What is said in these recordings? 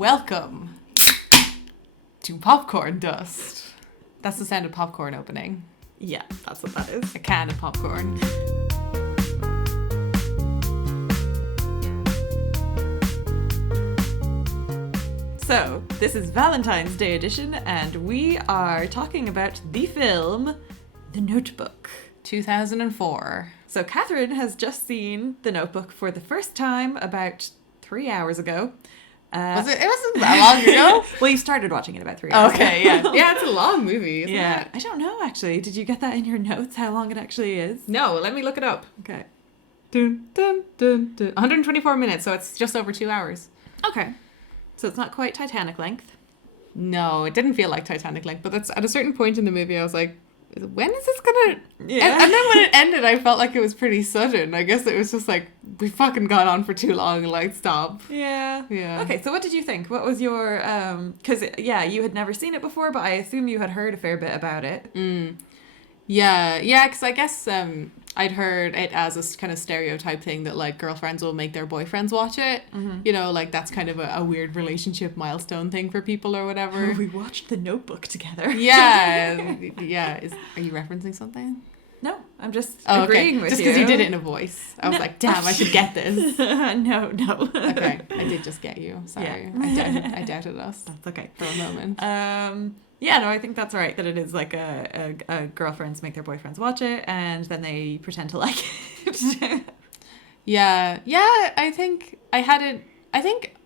Welcome to Popcorn Dust. That's the sound of popcorn opening. Yeah, that's what that is. A can of popcorn. So, this is Valentine's Day edition, and we are talking about the film The Notebook. 2004. So, Catherine has just seen The Notebook for the first time about 3 hours ago. Was it? It wasn't that long ago. Well, you started watching it about 3 hours ago. Okay, yeah. Yeah, it's a long movie, isn't it? I don't know, actually. Did you get that in your notes, how long it actually is? No, let me look it up. Okay. Dun, dun, dun, dun. 124 minutes, so it's just over 2 hours. Okay. So it's not quite Titanic length. No, it didn't feel like Titanic length, but that's at a certain point in the movie I was like, when is this gonna... Yeah. And then when it ended, I felt like it was pretty sudden. I guess it was just like, we fucking got on for too long, like, stop. Yeah. Yeah. Okay, so what did you think? What was your... Because, yeah, you had never seen it before, but I assume you had heard a fair bit about it. Yeah, because I guess I'd heard it as a kind of stereotype thing that, like, girlfriends will make their boyfriends watch it. Mm-hmm. You know, like, that's kind of a weird relationship milestone thing for people or whatever. Oh, we watched The Notebook together. Yeah. Yeah. Are you referencing something? No, I'm just agreeing with just you. because you did it in a voice. I was like, damn, I should get this. No. Okay, I did just get you. Sorry. Yeah. I doubted us. That's okay. For a moment. Yeah, no, I think that's right, that it is like a girlfriends make their boyfriends watch it, and then they pretend to like it. Yeah, I think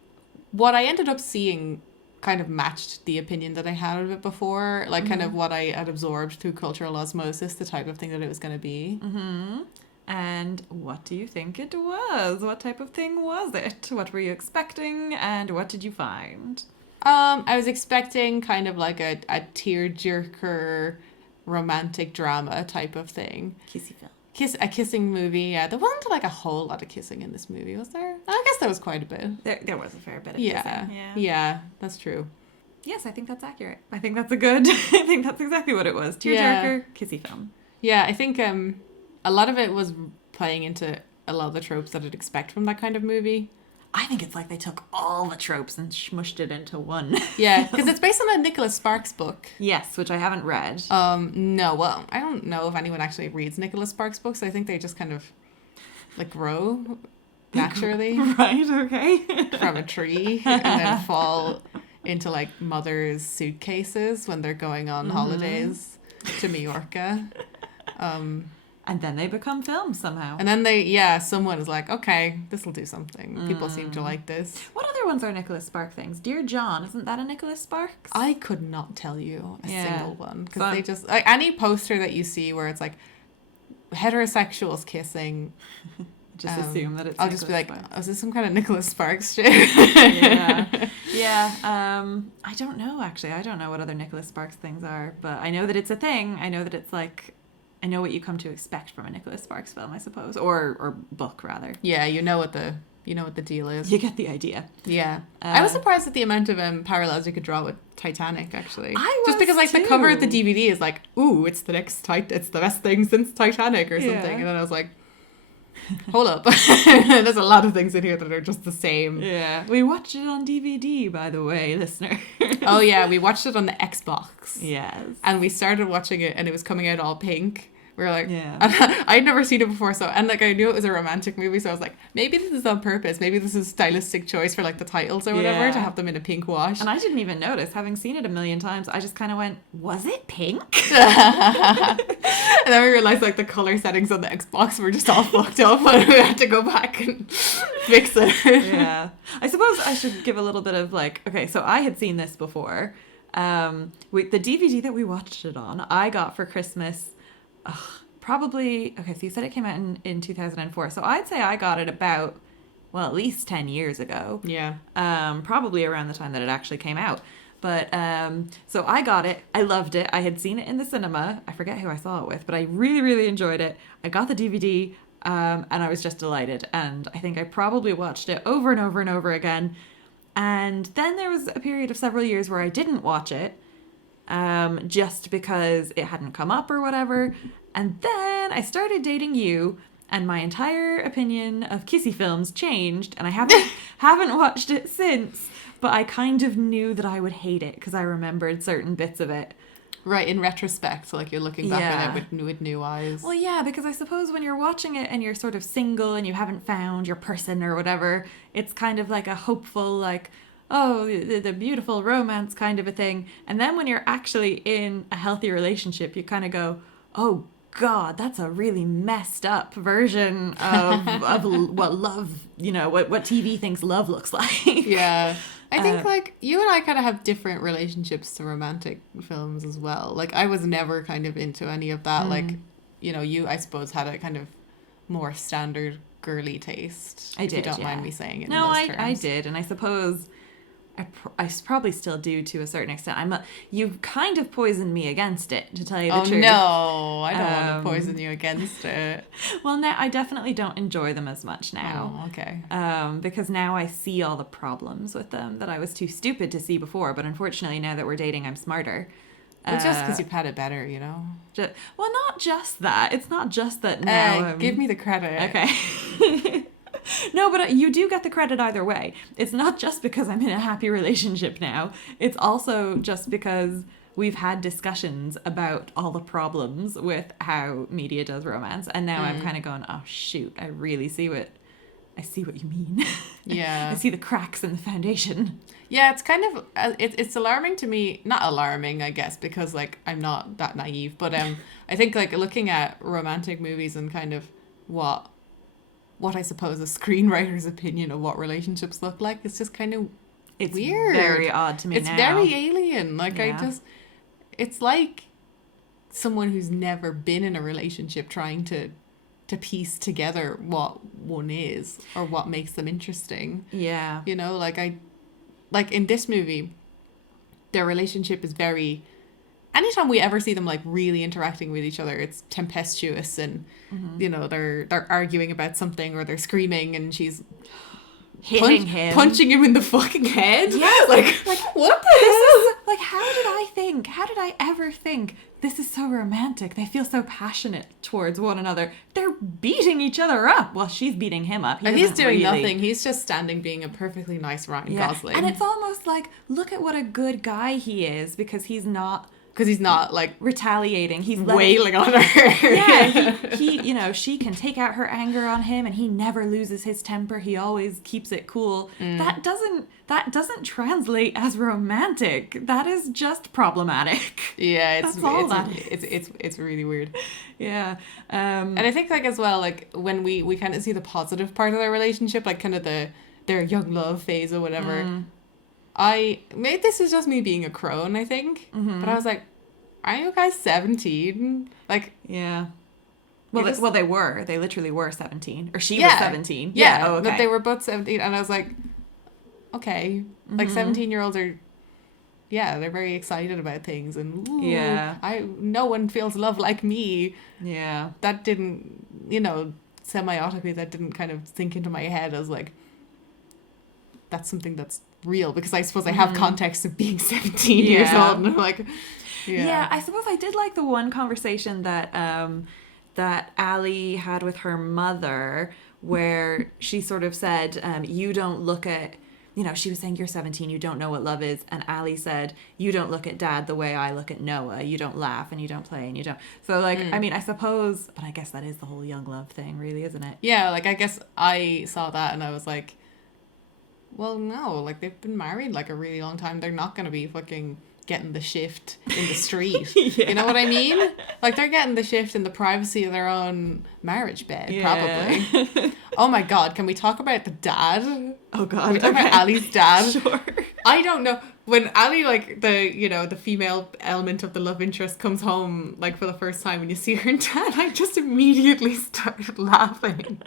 what I ended up seeing kind of matched the opinion that I had of it before, like kind of what I had absorbed through cultural osmosis, the type of thing that it was going to be. Mm-hmm. And what do you think it was? What type of thing was it? What were you expecting, and what did you find? I was expecting kind of like a tearjerker romantic drama type of thing. Kissy film. A kissing movie, yeah. There wasn't like a whole lot of kissing in this movie, was there? I guess there was quite a bit. There was a fair bit of kissing. Yeah, that's true. Yes, I think that's accurate. I think that's I think that's exactly what it was. Tearjerker, kissy film. Yeah, I think a lot of it was playing into a lot of the tropes that I'd expect from that kind of movie. I think it's like they took all the tropes and smushed it into one. Yeah, because it's based on a Nicholas Sparks book. Yes, which I haven't read. No, well, I don't know if anyone actually reads Nicholas Sparks books. I think they just kind of, like, grow naturally. Right, okay. From a tree and then fall into, like, mothers' suitcases when they're going on holidays to Mallorca. And then they become films somehow. And then someone is like, okay, this will do something. People seem to like this. What other ones are Nicholas Sparks things? Dear John, isn't that a Nicholas Sparks? I could not tell you a single one. Because they just, like, any poster that you see where it's like heterosexuals kissing. Just assume that it's I'll Nicholas just be like, Sparks. oh, is this some kind of Nicholas Sparks shit? Yeah. I don't know, actually. I don't know what other Nicholas Sparks things are. But I know that it's a thing. I know that it's like... I know what you come to expect from a Nicholas Sparks film, I suppose, or book rather. Yeah, you know what the deal is. You get the idea. Yeah, I was surprised at the amount of parallels you could draw with Titanic. Actually, just because like too. the cover of the DVD is like, ooh, it's the best thing since Titanic or something, and then I was like, hold up, there's a lot of things in here that are just the same. Yeah, we watched it on DVD, by the way, listener. Oh yeah, we watched it on the Xbox. Yes, and we started watching it, and it was coming out all pink. We were like, yeah. I'd never seen it before, and like I knew it was a romantic movie, so I was like, maybe this is on purpose. Maybe this is a stylistic choice for like the titles or whatever to have them in a pink wash. And I didn't even notice, having seen it a million times. I just kind of went, was it pink? And then we realized like the color settings on the Xbox were just all fucked up, and we had to go back and fix it. Yeah, I suppose I should give a little bit of like, okay, so I had seen this before. The DVD that we watched it on, I got for Christmas. Probably, okay, so you said it came out in 2004, so I'd say I got it about, well, at least 10 years ago. Yeah. Probably around the time that it actually came out. But, so I got it, I loved it, I had seen it in the cinema, I forget who I saw it with, but I really, really enjoyed it. I got the DVD, and I was just delighted, and I think I probably watched it over and over and over again. And then there was a period of several years where I didn't watch it, just because it hadn't come up or whatever. And then I started dating you, and my entire opinion of kissy films changed, and I haven't watched it since, but I kind of knew that I would hate it because I remembered certain bits of it. Right, in retrospect, like you're looking back at it with new eyes. Well, yeah, because I suppose when you're watching it and you're sort of single and you haven't found your person or whatever, it's kind of like a hopeful, like, oh, the beautiful romance kind of a thing. And then when you're actually in a healthy relationship, you kind of go, oh, God, that's a really messed up version of what love, what TV thinks love looks like. Yeah. I think, like, you and I kind of have different relationships to romantic films as well. Like, I was never kind of into any of that. Like, you, I suppose, had a kind of more standard girly taste. I did, if you don't mind me saying it. No, in those terms. I did. And I suppose I probably still do to a certain extent. You've kind of poisoned me against it, to tell you the truth. No, I don't want to poison you against it. Well, now I definitely don't enjoy them as much now. Oh, okay. Because now I see all the problems with them that I was too stupid to see before. But unfortunately, now that we're dating, I'm smarter. Well, just because you've had it better, Well, not just that. It's not just that now. Give me the credit. Okay. No, but you do get the credit either way. It's not just because I'm in a happy relationship now. It's also just because we've had discussions about all the problems with how media does romance. And now I'm kind of going, oh, shoot, I see what you mean. Yeah. I see the cracks in the foundation. Yeah, it's kind of, it's alarming to me. Not alarming, I guess, because, like, I'm not that naive. But I think, like, looking at romantic movies and kind of what I suppose a screenwriter's opinion of what relationships look like, it's just kind of weird. It's very odd to me It's now. very alien. Like, Yeah. it's like someone who's never been in a relationship trying to piece together what one is or what makes them interesting. Yeah. Like in this movie, their relationship is very... Anytime we ever see them, like, really interacting with each other, it's tempestuous and, they're arguing about something or they're screaming and she's hitting him. Punching him in the fucking head. Yes. Like what the hell? Like, how did I ever think this is so romantic? They feel so passionate towards one another. They're beating each other up. Well, she's beating him up. And he's doing nothing. He's just standing being a perfectly nice Ryan Gosling. And it's almost like, look at what a good guy he is because he's not... Because he's not, like, retaliating. He's wailing on her. Yeah, he she can take out her anger on him, and he never loses his temper. He always keeps it cool. That doesn't translate as romantic. That is just problematic. Yeah, it's it's really weird. Yeah, and I think, like, as well, like, when we kind of see the positive part of their relationship, like, kind of their young love phase or whatever. Maybe this is just me being a crone, I think. But I was like, are you guys 17? Like, yeah. Well, they were. They literally were 17. Or she was 17. Yeah, oh, okay. But they were both 17. And I was like, okay. Like, 17-year-olds are, they're very excited about things. And, no one feels love like me. Yeah. That didn't, semiotically, that didn't kind of sink into my head as, like, that's something that's real, because I suppose I have context of being 17 years old, and I'm like, I suppose I did like the one conversation that that Ali had with her mother, where she sort of said, you don't look at, she was saying, you're 17, you don't know what love is, and Ali said, you don't look at Dad the way I look at Noah, you don't laugh and you don't play and you don't, so, like, I mean, I suppose, but I guess that is the whole young love thing, really, isn't it? Yeah, like, I guess I saw that and I was like, well, no, like, they've been married, like, a really long time. They're not going to be fucking getting the shift in the street. You know what I mean? Like, they're getting the shift in the privacy of their own marriage bed, probably. Oh, my God. Can we talk about the dad? Oh, God. Can we talk about Ali's dad? Sure. I don't know. When Ali, like, the female element of the love interest comes home, like, for the first time and you see her dad, I just immediately started laughing.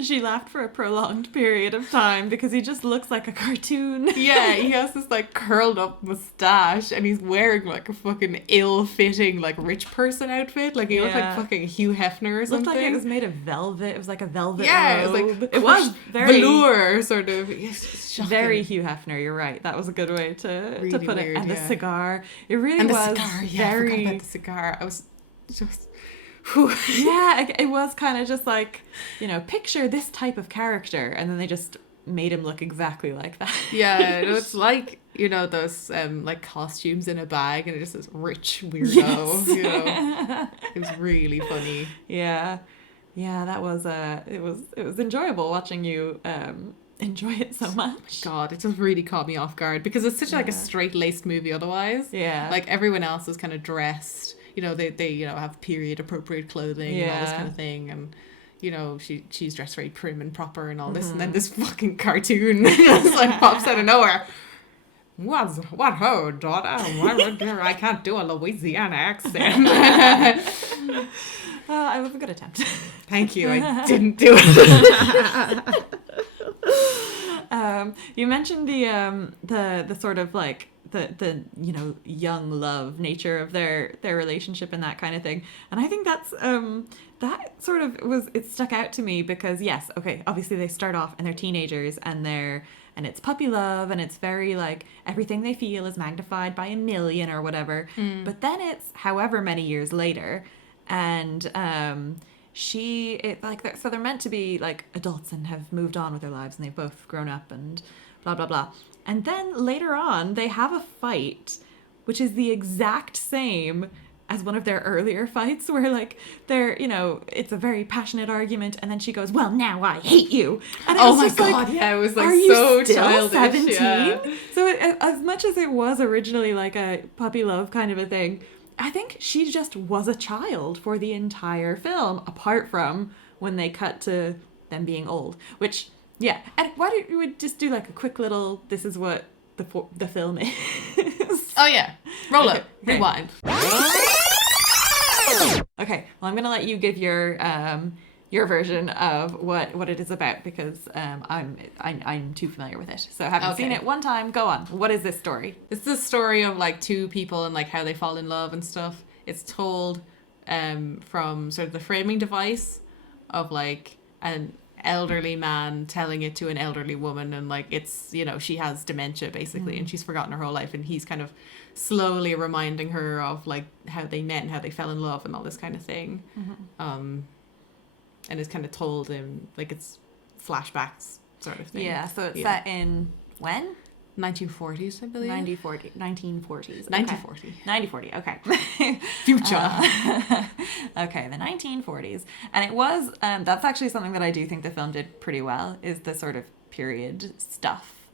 She laughed for a prolonged period of time because he just looks like a cartoon. Yeah, he has this, like, curled up moustache and he's wearing, like, a fucking ill-fitting, like, rich person outfit. Like, he looked like fucking Hugh Hefner or something. Looked like it was made of velvet. It was like a velvet robe. It was very... velour, sort of. Very Hugh Hefner, you're right. That was a good way to really put weird, it. And the cigar. It really and was the cigar, very... I forgot about the cigar. I was just... Yeah, it was kind of just like, you know, picture this type of character, and then they just made him look exactly like that. Yeah, it's like, you know, those like costumes in a bag, and it just this rich weirdo, Yes. you know. It was really funny. Yeah. Yeah, that was it was enjoyable watching you enjoy it so much. God, it just really caught me off guard because it's such like a straight-laced movie otherwise. Yeah. Like everyone else is kind of dressed, you know, they you know, have period appropriate clothing and all this kind of thing, and you know, she's dressed very prim and proper and all this, and then this fucking cartoon just like pops out of nowhere. What ho, daughter? I can't do a Louisiana accent. It was a good attempt. Thank you. I didn't do it. You mentioned the sort of like the you know, young love nature of their relationship and that kind of thing, and I think that's that sort of it stuck out to me because yes, okay, obviously they start off and they're teenagers and it's puppy love and it's very like everything they feel is magnified by 1,000,000 or whatever, but then it's however many years later, and so they're meant to be like adults and have moved on with their lives and they've both grown up and blah blah blah, and then later on they have a fight which is the exact same as one of their earlier fights where like they're, you know, it's a very passionate argument and then she goes, well, now I hate you, and it oh was my just god, like, yeah, it was like are you so still childish. 17? Yeah. So as much as it was originally like a puppy love kind of a thing, I think she just was a child for the entire film, apart from when they cut to them being old. Which, yeah. And why don't we just do like a quick little, this is what the film is. Oh yeah. Roll it. Rewind. Okay, well, I'm going to let you give your version of what it is about because I'm too familiar with it. So having seen it one time, go on. What is this story? It's the story of like two people and like how they fall in love and stuff. It's told from sort of the framing device of like an elderly man telling it to an elderly woman, and like it's, you know, she has dementia basically and she's forgotten her whole life, and he's kind of slowly reminding her of like how they met and how they fell in love and all this kind of thing. And it's kind of told in like it's flashbacks sort of thing. Yeah, so it's set in when? 1940s, I believe. 1940s. 1940. 1940, okay. Future. Okay, the 1940s. And it was, that's actually something that I do think the film did pretty well, is the sort of period stuff.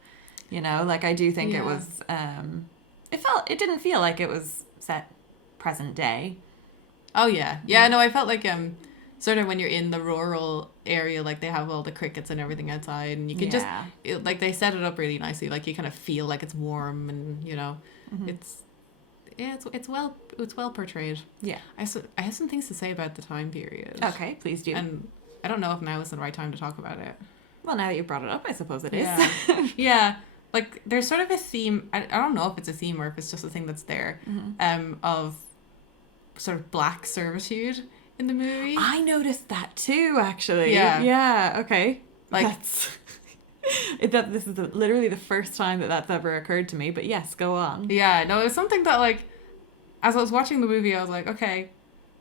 You know, like I do think it was, it didn't feel like it was set present day. Oh yeah. Yeah, no, I felt like sort of when you're in the rural area, like they have all the crickets and everything outside, and you can just like they set it up really nicely, like you kind of feel like it's warm, and you know, it's well portrayed. Yeah, I have some things to say about the time period. Okay, please do. And I don't know if now is the right time to talk about it. Well, now that you brought it up, I suppose it is. Yeah. Like there's sort of a theme. I don't know if it's a theme or if it's just a thing that's there, of sort of black servitude in the movie. I noticed that too, actually. Yeah. Okay. Like this is literally the first time that's ever occurred to me. But yes, go on. Yeah. No, it was something that like, as I was watching the movie, I was like, okay.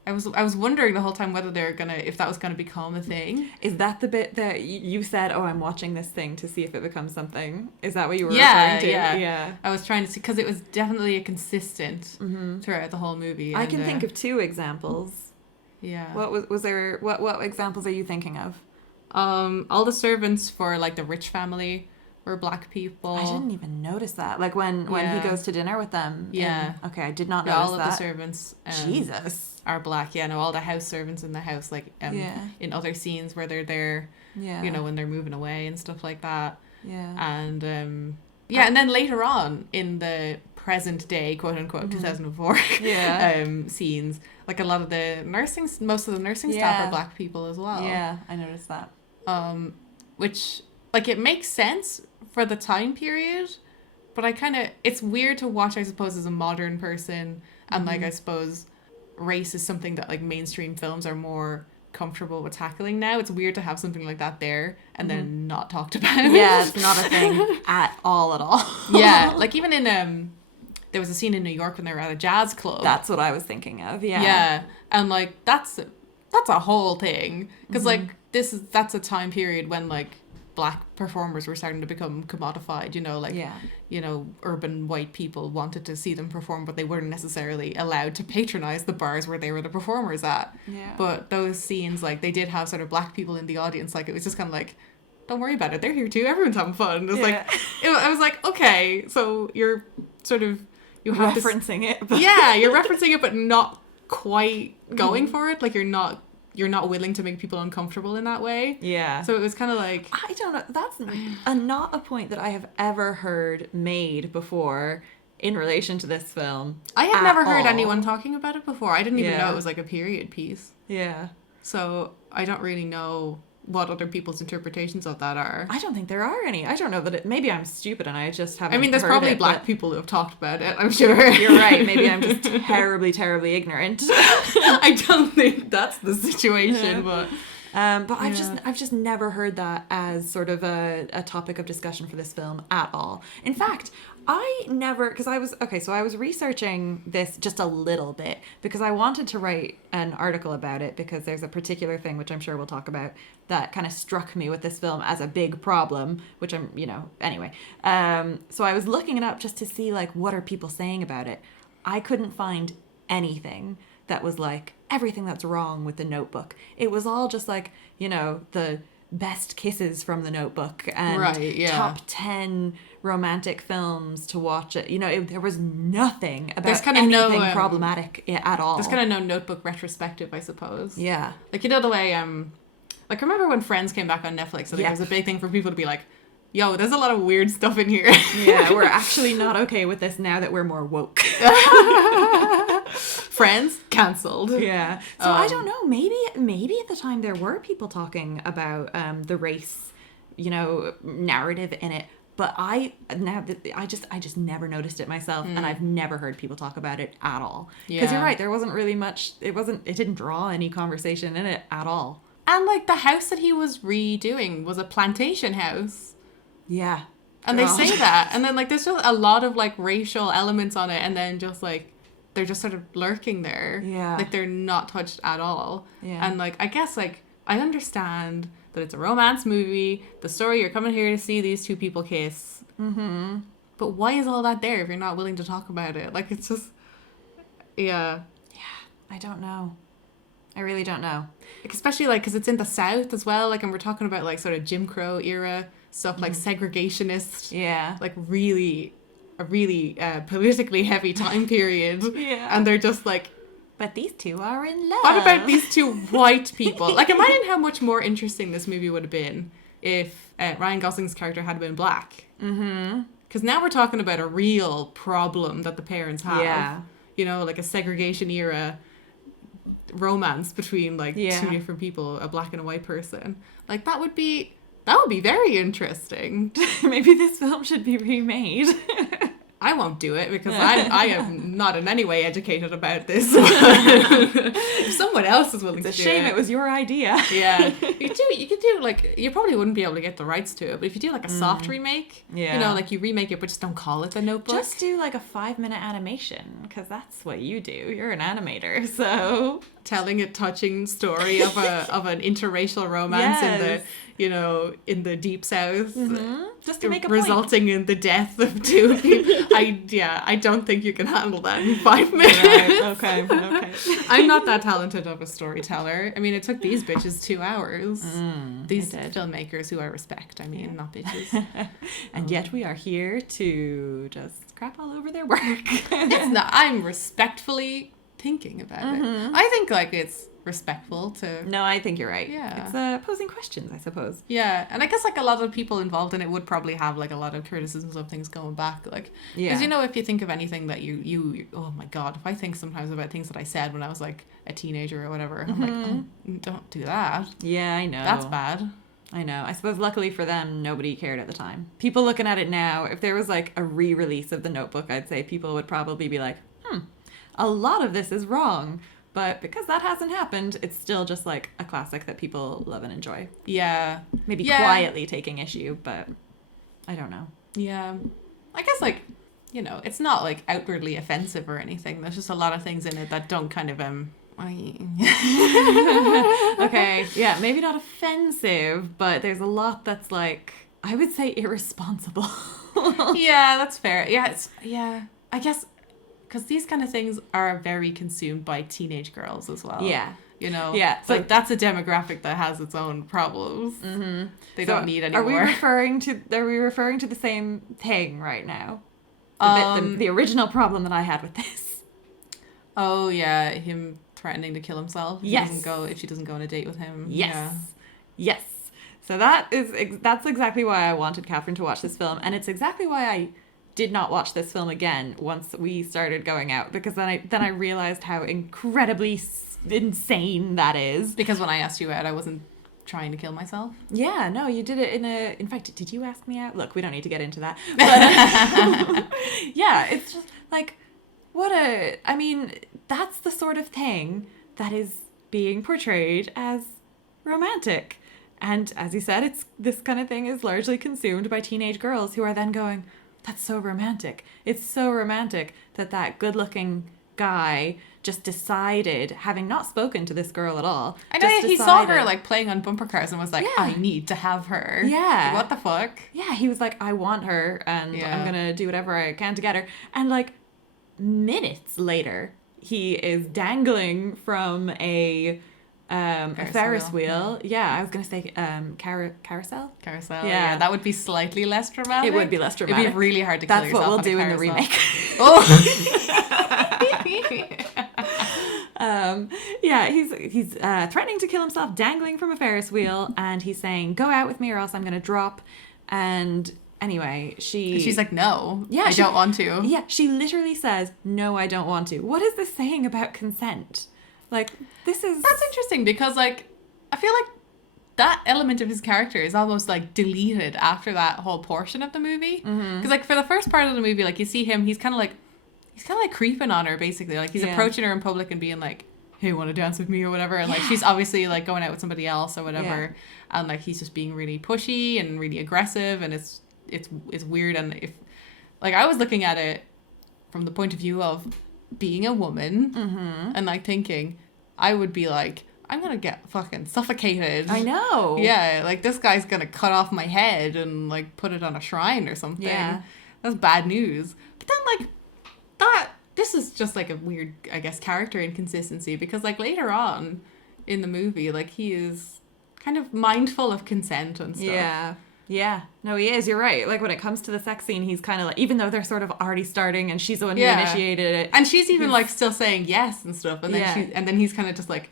I was wondering the whole time whether if that was gonna become a thing. Is that the bit that you said, "Oh, I'm watching this thing to see if it becomes something"? Is that what you were referring to? Yeah. I was trying to see because it was definitely a consistent throughout the whole movie. I can think of two examples. Yeah. What was there? What examples are you thinking of? All the servants for like the rich family were black people. I didn't even notice that. Like when he goes to dinner with them. Yeah. Okay, I did not notice that. All of the servants. Jesus. Are black. Yeah. No, all the house servants in the house, like in other scenes where they're there. Yeah. You know, when they're moving away and stuff like that. Yeah. And and then later on in the present day, quote unquote, 2004 scenes, like a lot of most of the nursing staff are black people as well. Yeah, I noticed that. Which like it makes sense for the time period, but it's weird to watch, I suppose, as a modern person, and like I suppose race is something that like mainstream films are more comfortable with tackling now. It's weird to have something like that there and then not talked about. Yeah, it's not a thing at all. Yeah, like even in there was a scene in New York when they were at a jazz club. That's what I was thinking of. Yeah. Yeah. And like that's a whole thing, because like that's a time period when like black performers were starting to become commodified, you know, like you know, urban white people wanted to see them perform, but they weren't necessarily allowed to patronize the bars where they were the performers at. But those scenes, like they did have sort of black people in the audience, like it was just kind of like, don't worry about it, they're here too, everyone's having fun. It's like I was like, okay, so you're sort of have referencing it, but you're referencing it, but not quite going for it. Like you're not willing to make people uncomfortable in that way. Yeah. So it was kind of like, I don't know. That's not a point that I have ever heard made before in relation to this film. I have never heard anyone talking about it before. I didn't even know it was like a period piece. Yeah. So I don't really know what other people's interpretations of that are. I don't think there are any. I don't know that maybe I'm stupid and I just haven't. I mean, there's heard probably black people who have talked about it, I'm sure. You're right. Maybe I'm just terribly, terribly ignorant. I don't think that's the situation, but I've just never heard that as sort of a topic of discussion for this film at all. In fact, because I was researching this just a little bit because I wanted to write an article about it, because there's a particular thing, which I'm sure we'll talk about, that kind of struck me with this film as a big problem, which anyway. So I was looking it up just to see, like, what are people saying about it. I couldn't find anything that was like everything that's wrong with The Notebook. It was all just like, the best kisses from The Notebook and top 10 romantic films to watch it. There was nothing about anything problematic at all. There's kind of no Notebook retrospective, I suppose. Yeah. Like, the way, like, remember when Friends came back on Netflix? I think it was a big thing for people to be like, yo, there's a lot of weird stuff in here. Yeah, we're actually not okay with this now that we're more woke. Friends cancelled. Yeah. So I don't know. Maybe at the time there were people talking about the race, narrative in it. But I just never noticed it myself, and I've never heard people talk about it at all. Because you're right, there wasn't really much. It didn't draw any conversation in it at all. And like the house that he was redoing was a plantation house. Yeah. And they say that, and then like there's just a lot of like racial elements on it, and then just like they're just sort of lurking there. Yeah. Like they're not touched at all. Yeah. And like I guess like I understand that it's a romance movie, the story, you're coming here to see these two people kiss. Mm-hmm. But why is all that there if you're not willing to talk about it? Like, it's just, yeah. Yeah, I don't know. I really don't know. Like, especially, like, because it's in the South as well, like, and we're talking about, like, sort of Jim Crow era stuff, like, segregationist. Yeah. Like, really politically heavy time period. Yeah. And they're just, like, but these two are in love. What about these two white people? Like, imagine how much more interesting this movie would have been if Ryan Gosling's character had been black. Mm-hmm. Because now we're talking about a real problem that the parents have. Yeah. Like a segregation era romance between, like, two different people, a black and a white person. Like, that would be very interesting. Maybe this film should be remade. I won't do it because I am not in any way educated about this. If someone else is willing to do it. It's a shame it was your idea. Yeah. You could do like, you probably wouldn't be able to get the rights to it, but if you do like a soft remake, like you remake it but just don't call it The Notebook. Just do like a 5-minute animation, because that's what you do. You're an animator, so telling a touching story of an interracial romance in the deep South, just to make a resulting in the death of two people. I don't think you can handle that in 5 minutes. Right. Okay. I'm not that talented of a storyteller. I mean, it took these bitches 2 hours. These filmmakers who I respect. I mean, not bitches. And yet we are here to just crap all over their work. It's not. I'm respectfully thinking about it. I think like it's respectful to... No, I think you're right. Yeah. It's posing questions, I suppose. Yeah. And I guess like a lot of people involved in it would probably have like a lot of criticisms of things going back. Like, because if you think of anything that you oh my God, if I think sometimes about things that I said when I was like a teenager or whatever, I'm like, oh, don't do that. Yeah, I know. That's bad. I know. I suppose luckily for them, nobody cared at the time. People looking at it now, if there was like a re-release of The Notebook, I'd say people would probably be like, a lot of this is wrong. But because that hasn't happened, it's still just like a classic that people love and enjoy. Yeah. Maybe quietly taking issue, but I don't know. Yeah. I guess like, you know, it's not like outwardly offensive or anything. There's just a lot of things in it that don't kind of okay, yeah, maybe not offensive, but there's a lot that's like, I would say irresponsible. Yeah, that's fair. I guess because these kind of things are very consumed by teenage girls as well. Yeah. You know? Yeah. So like, that's a demographic that has its own problems. Mm-hmm. They don't need any more. Are we referring to the same thing right now? The original problem that I had with this. Oh, yeah. Him threatening to kill himself if she doesn't go on a date with him. Yes. Yeah. Yes. So that's exactly why I wanted Catherine to watch this film, and it's exactly why I did not watch this film again once we started going out, because then I realized how incredibly insane that is. Because when I asked you out, I wasn't trying to kill myself. Yeah, no, you did it in fact, did you ask me out? Look, we don't need to get into that. But, yeah, it's just like, I mean, that's the sort of thing that is being portrayed as romantic. And as you said, this kind of thing is largely consumed by teenage girls who are then going, that's so romantic. It's so romantic that good-looking guy just decided, having not spoken to this girl at all. I know, he saw her like playing on bumper cars and was like, I need to have her. Yeah. Like, what the fuck? Yeah, he was like, I want her and I'm gonna do whatever I can to get her. And like minutes later, he is dangling from a Ferris wheel. Yeah, I was gonna say carousel. Carousel. Yeah, that would be slightly less dramatic. It would be less dramatic. It'd be really hard to kill yourself. That's what we'll do in the remake. Yeah, he's threatening to kill himself, dangling from a Ferris wheel, and he's saying, "Go out with me, or else I'm gonna drop." And anyway, she's like, "No, I don't want to." Yeah, she literally says, "No, I don't want to." What is this saying about consent? Like, that's interesting, because like I feel like that element of his character is almost like deleted after that whole portion of the movie. Because like for the first part of the movie, like you see him, he's kind of like creeping on her, basically. Like he's approaching her in public and being like, "Hey, want to dance with me?" or whatever. And like she's obviously like going out with somebody else or whatever. And like he's just being really pushy and really aggressive, and it's weird. And if like I was looking at it from the point of view of being a woman and like thinking, I would be like, I'm gonna get fucking suffocated. I know. Yeah, like this guy's gonna cut off my head and like put it on a shrine or something. Yeah. That's bad news. But then like this is just like a weird, I guess, character inconsistency, because like later on in the movie, like he is kind of mindful of consent and stuff. Yeah. No, he is. You're right. Like when it comes to the sex scene, he's kind of like, even though they're sort of already starting and she's the one who initiated it. And she's even like still saying yes and stuff. And then and then he's kind of just like,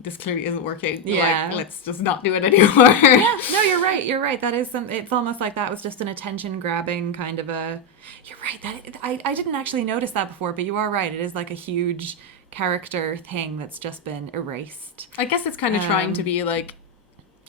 this clearly isn't working. Like, let's just not do it anymore. Yeah. No, you're right. You're right. That is it's almost like that was just an attention grabbing kind of a, you're right. That I didn't actually notice that before, but you are right. It is like a huge character thing that's just been erased. I guess it's kind of trying to be like,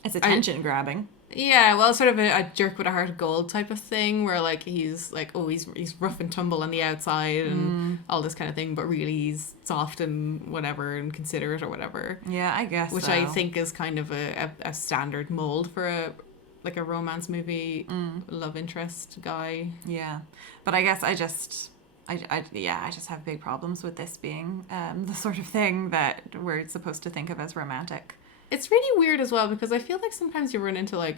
it's attention grabbing. Yeah, well, sort of a jerk with a heart of gold type of thing, where like he's like, oh, he's rough and tumble on the outside and all this kind of thing, but really he's soft and whatever and considerate or whatever. Yeah, I guess. Which I think is kind of a standard mold for a romance movie love interest guy. Yeah, but I guess I just have big problems with this being the sort of thing that we're supposed to think of as romantic. It's really weird as well, because I feel like sometimes you run into like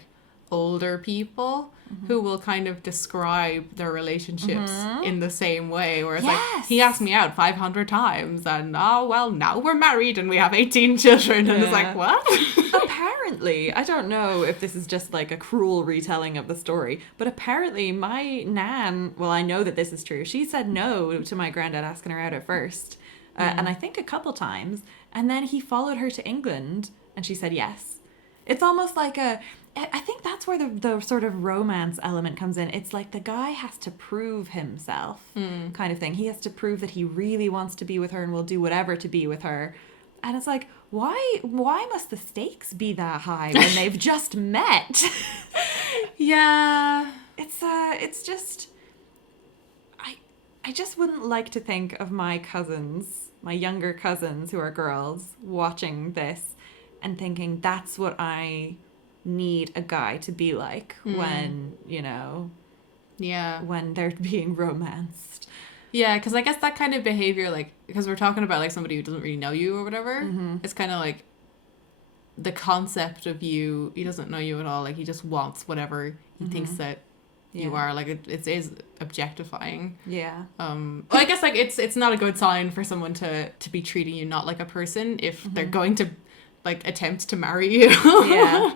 older people who will kind of describe their relationships in the same way, where it's like, he asked me out 500 times and now we're married and we have 18 children, and it's like, what? Apparently, I don't know if this is just like a cruel retelling of the story, but apparently my nan, well, I know that this is true, she said no to my granddad asking her out at first, and I think a couple times, and then he followed her to England and she said yes. It's almost like I think that's where the sort of romance element comes in. It's like the guy has to prove himself kind of thing. He has to prove that he really wants to be with her and will do whatever to be with her. And it's like, why must the stakes be that high when they've just met? Yeah. It's just, I just wouldn't like to think of my cousins, my younger cousins who are girls, watching this and thinking that's what I need a guy to be like when, Yeah. when they're being romanced. Yeah, because I guess that kind of behavior, like, because we're talking about, like, somebody who doesn't really know you or whatever, it's kind of like the concept of you, he doesn't know you at all, like, he just wants whatever he thinks that you are, like, it is objectifying. Yeah. Well, I guess, like, it's not a good sign for someone to be treating you not like a person if they're going to, like, attempt to marry you. Yeah.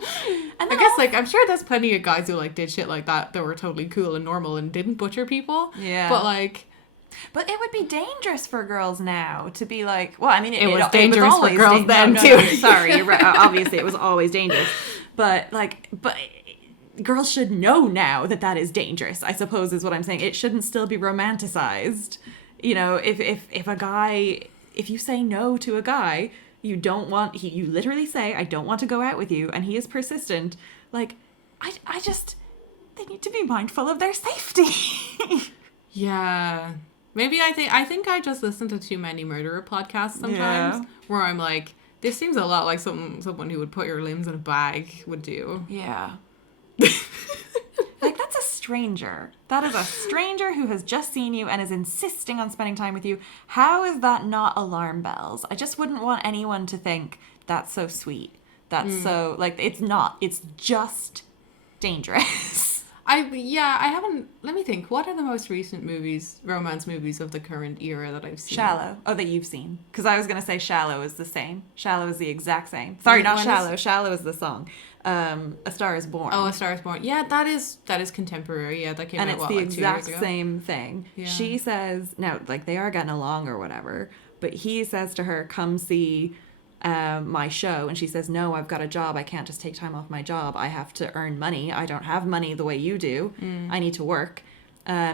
And I guess, like, I'm sure there's plenty of guys who, like, did shit like that were totally cool and normal and didn't butcher people. Yeah. But, like... But it would be dangerous for girls now to be like, well, I mean, it was dangerous for girls then, too. too. Sorry, you're right. Obviously, it was always dangerous. But girls should know now that is dangerous, I suppose is what I'm saying. It shouldn't still be romanticized. You know, if a guy, if you say no to a guy, you literally say, I don't want to go out with you, and he is persistent, like, I just, they need to be mindful of their safety. Yeah. Maybe I think I just listen to too many murderer podcasts sometimes where I'm like, this seems a lot like someone who would put your limbs in a bag would do. Yeah. Like, that's a stranger. That is a stranger who has just seen you and is insisting on spending time with you. How is that not alarm bells? I just wouldn't want anyone to think that's so sweet. That's so, like, it's not. It's just dangerous. I haven't, let me think, what are the most recent romance movies of the current era that I've seen? Shallow. Oh, that you've seen. Because I was going to say Shallow is the same. Shallow is the exact same. Sorry, not Shallow. Shallow is the song. A Star is Born. Oh, A Star is Born. Yeah, that is contemporary. Yeah, that came out, and it's the exact same thing. Yeah. She says, now, like, they are getting along or whatever, but he says to her, come see my show, and she says, no, I've got a job, I can't just take time off my job, I have to earn money, I don't have money the way you do, I need to work.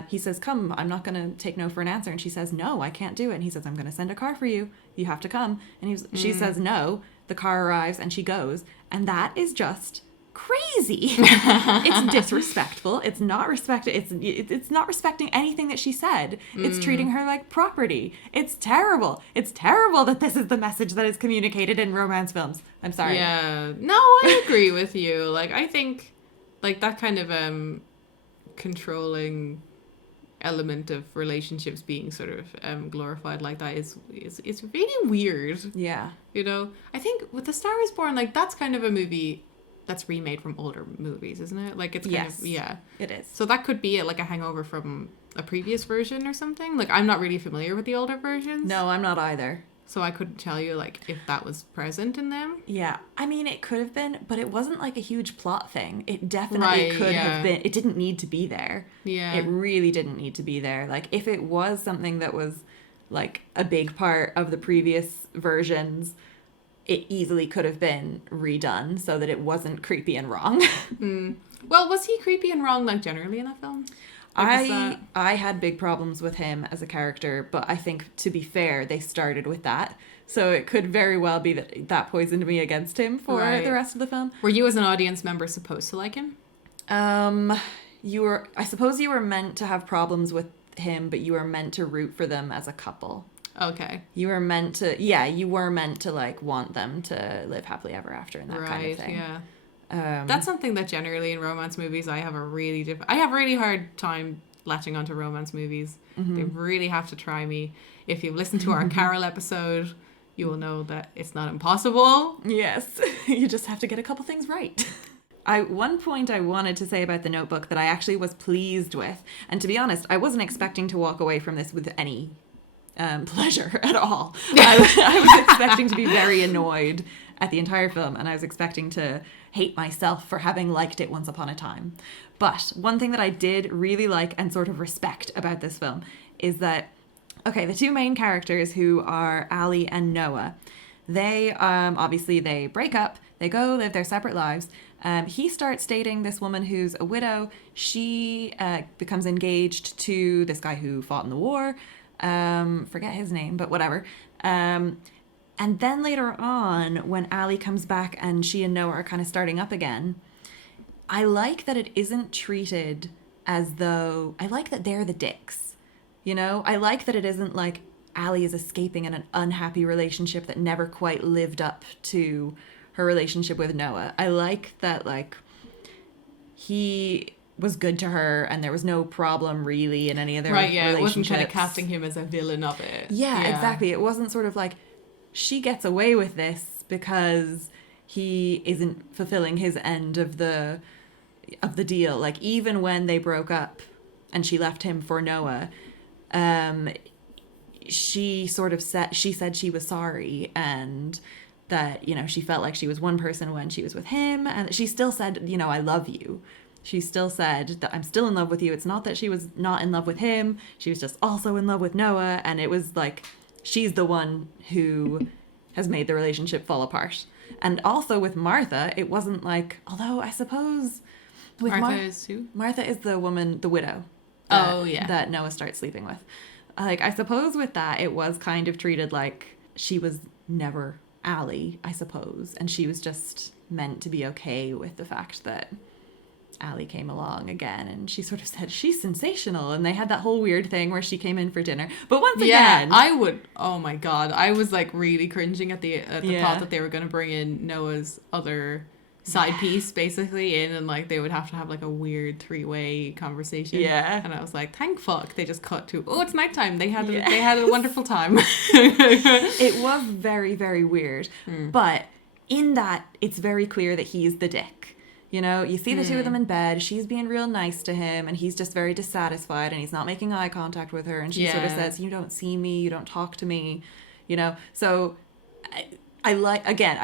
He says, come, I'm not gonna take no for an answer, and she says, no, I can't do it, and he says, I'm gonna send a car for you, you have to come, and she says no, the car arrives, and she goes, and that is just crazy. It's disrespectful. It's not it's not respecting anything that she said. It's treating her like property. It's terrible. It's terrible that this is the message that is communicated in romance films. I'm sorry. Yeah. No, I agree with you. Like, I think, like, that kind of controlling element of relationships being sort of glorified like that is really weird. Yeah. You know, I think with The Star is Born, like, that's kind of a movie that's remade from older movies, isn't it? Like, it's kind of, yeah. It is. So that could be like a hangover from a previous version or something. Like, I'm not really familiar with the older versions. No, I'm not either. So I couldn't tell you, like, if that was present in them. Yeah. I mean, it could have been, but it wasn't like a huge plot thing. It definitely could have been. It didn't need to be there. Yeah. It really didn't need to be there. Like, if it was something that was, like, a big part of the previous versions, it easily could have been redone so that it wasn't creepy and wrong. Well, was he creepy and wrong, like, generally in the film? Like, I had big problems with him as a character, but I think, to be fair, they started with that. So it could very well be that poisoned me against him for the rest of the film. Were you, as an audience member, supposed to like him? I suppose you were meant to have problems with him, but you were meant to root for them as a couple. Okay. You were meant to, like, want them to live happily ever after and that kind of thing. Yeah. That's something that generally in romance movies I have a really hard time latching onto romance movies. They really have to try me. If you've listened to our Carol episode, you will know that it's not impossible. Yes. You just have to get a couple things right. One point I wanted to say about The Notebook that I actually was pleased with, and to be honest, I wasn't expecting to walk away from this with any pleasure at all. I was expecting to be very annoyed at the entire film, and I was expecting to hate myself for having liked it once upon a time. But one thing that I did really like and sort of respect about this film is that, okay, the two main characters, who are Ali and Noah, they obviously they break up, they go live their separate lives. He starts dating this woman who's a widow. She becomes engaged to this guy who fought in the war. Forget his name, but whatever. And then later on, when Ali comes back and she and Noah are kind of starting up again, I like that it isn't treated as though... I like that they're the dicks, you know? I like that it isn't like Ali is escaping in an unhappy relationship that never quite lived up to her relationship with Noah. I like that, like, he was good to her, and there was no problem really in any of their Right, yeah. It wasn't kind of relationships. casting him as a villain of it. Yeah, exactly. It wasn't sort of like, she gets away with this because he isn't fulfilling his end of the deal. Like, even when they broke up and she left him for Noah, she sort of said she was sorry, and that, you know, she felt like she was one person when she was with him, and she still said, you know, I love you. She still said that I'm still in love with you. It's not that she was not in love with him. She was just also in love with Noah. And it was like, she's the one who has made the relationship fall apart. And also with Martha, it wasn't like, although I suppose with Martha is who? Martha is the woman, the widow. That Noah starts sleeping with. Like, I suppose with that, it was kind of treated like she was never Allie, I suppose. And she was just meant to be okay with the fact that Allie came along again, and she sort of said she's sensational, and they had that whole weird thing where she came in for dinner. But once again, I would, oh my god, I was like really cringing at the thought that they were going to bring in Noah's other side piece basically in, and like they would have to have like a weird 3-way conversation. And I was like, thank fuck they just cut to, oh, it's nighttime. They had a wonderful time. It was very, very weird. But in that, it's very clear that he's the dick. You know, you see the two of them in bed, she's being real nice to him, and he's just very dissatisfied, and he's not making eye contact with her, and she sort of says, you don't see me, you don't talk to me, you know. So I like, again,